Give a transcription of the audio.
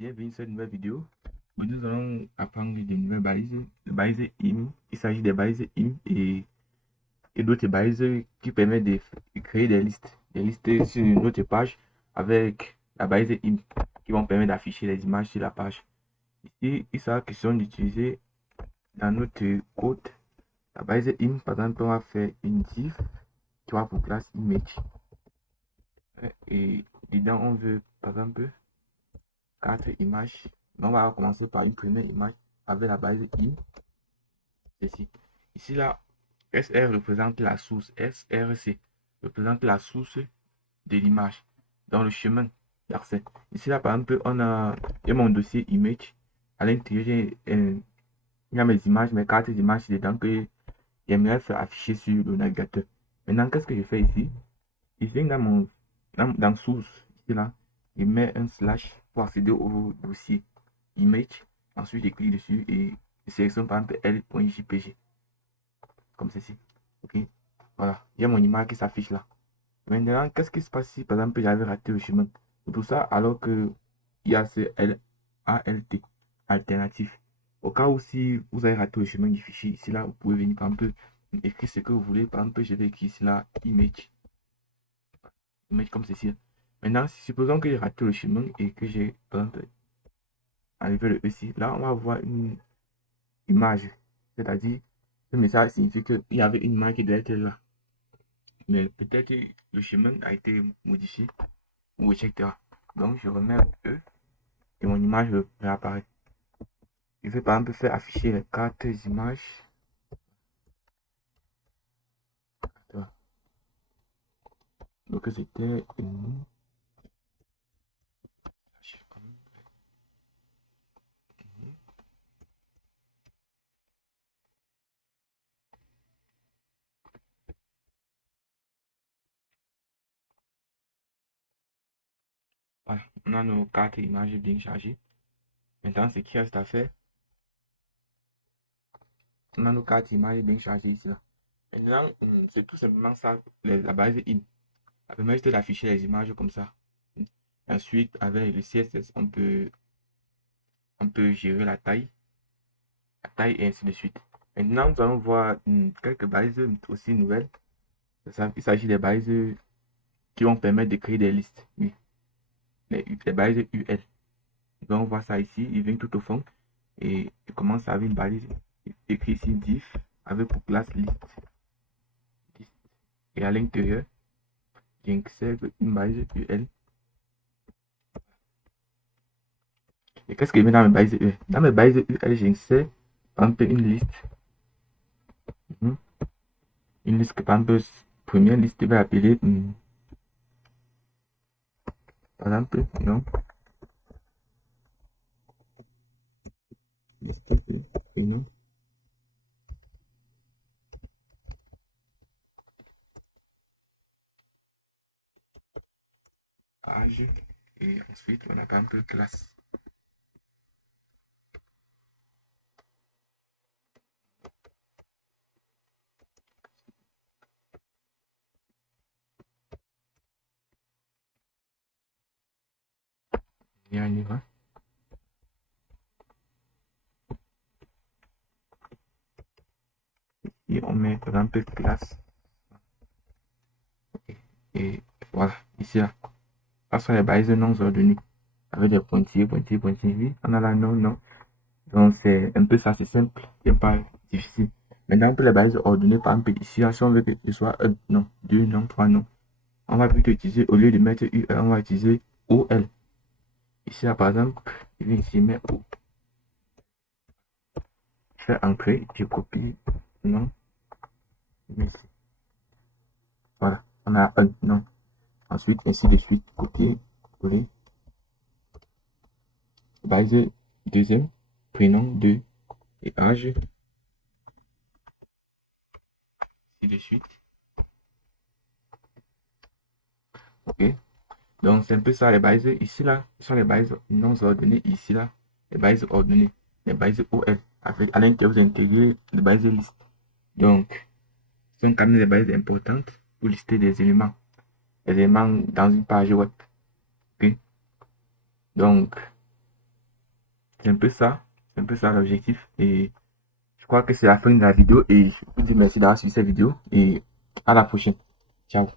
Bienvenue sur une nouvelle vidéo où nous allons apprendre de nouvelles balises, les balises IM. Il s'agit des balises IM et d'autres balises qui permettent de créer des listes sur une autre page avec la balise IM qui vont permettre d'afficher les images sur la page. Ici, il sera question d'utiliser dans notre code la balise IM. Par exemple, on va faire une div qui va pour classe image et dedans on veut par exemple 4 images. On va commencer par une première image avec la base in. Ceci. Ici, là, SR représente la source. SRC représente la source de l'image dans le chemin d'accès. Ici, là, par exemple, il y a mon dossier image. À l'intérieur, il y a mes images, mes 4 images dedans que j'aimerais faire afficher sur le navigateur. Maintenant, qu'est-ce que je fais ici? Ici, dans source, ici, là, je mets un slash pour accéder au dossier image. Ensuite, je clique dessus et je sélectionne par exemple l.jpg comme ceci. Ok, voilà, il y a mon image qui s'affiche là. Maintenant, qu'est-ce qui se passe si par exemple j'avais raté le chemin? C'est pour ça, alors que il y a ce LALT alternatif. Au cas où si vous avez raté le chemin du fichier, ici là, vous pouvez venir par exemple écrire ce que vous voulez. Par exemple, je vais écrire ici là image comme ceci. Maintenant, supposons que j'ai raté le chemin et que j'ai par exemple enlevé le EC. Là, on va voir une image. C'est-à-dire, ce message signifie qu'il y avait une image qui devait être là. Mais peut-être le chemin a été modifié ou etc. Donc, je remets E et mon image réapparaît. Je vais par exemple faire afficher les 4 images. Donc, c'était une. Voilà, on a nos 4 images bien chargées. Maintenant, ce qui reste à faire, on a nos 4 images bien chargées ici. Là. Maintenant, c'est tout simplement ça, la base in. Ça permet juste d'afficher les images comme ça. Ensuite, avec le CSS, on peut gérer la taille et ainsi de suite. Maintenant, nous allons voir quelques bases aussi nouvelles. Il s'agit des bases qui vont permettre de créer des listes. Oui, les bases UL. Donc, on voit ça ici. Il vient tout au fond et il commence avec une balise écrit ici div avec pour classe list. Et à l'intérieur, j'insère une balise UL. Et qu'est-ce que je mets dans mes bases UL? Dans mes bases UL, j'insère par exemple une liste. Une liste que par exemple, première liste, je vais appeler par exemple, non, liste de prénom, âge, et ensuite on a par exemple classe. Et on y va. Et on met par exemple classe. Et voilà, ici là. Ça sont les bases non ordonnées. Avec des pointillés, pointillés, pointillés. On a là non, non. Donc c'est un peu ça, c'est simple. C'est pas difficile. Maintenant, pour les bases ordonnées, par exemple, ici, là, si on veut que ce soit un non, deux non, trois non. On va plutôt utiliser, au lieu de mettre UL, on va utiliser OL. Ici, là, par exemple, je vais ici mettre O. Je fais entrer, je copie, non, ici. Voilà, on a un non. Ensuite, ainsi de suite, copier, coller. Base, deuxième, prénom, 2 et âge, ainsi de suite. Ok. Donc, c'est un peu ça, les bases. Ici, là, ce sont les bases non ordonnées. Ici, là, les bases ordonnées. Les bases OL. À l'intérieur, vous intégrez les bases liste. Donc, ce sont quand même des bases importantes pour lister des éléments. Les éléments dans une page web. Ok. Donc, c'est un peu ça. C'est un peu ça l'objectif. Et je crois que c'est la fin de la vidéo. Et je vous dis merci d'avoir suivi cette vidéo. Et à la prochaine. Ciao.